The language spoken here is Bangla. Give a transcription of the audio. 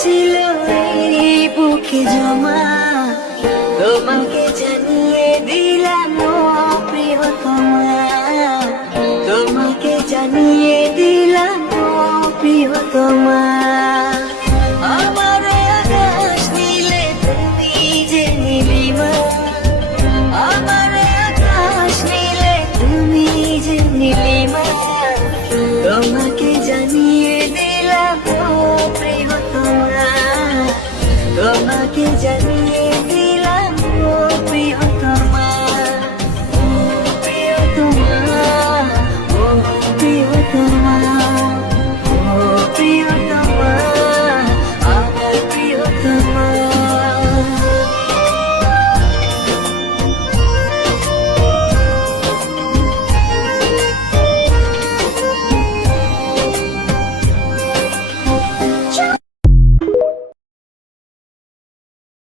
ছিল এই বুকে জমা, তোমাকে জানিয়ে দিলাম ও প্রিয়তমা, তোমাকে জানিয়ে দিলাম ও প্রিয়তমা। আমার আকাশ নীলে তুমি যে নীলিমা, আমার আকাশ নীলে তুমি যে নীলিমা, তোমাকে জানিয়ে দিলাম ও প্রিয়তমা, তোমাকে জানিয়ে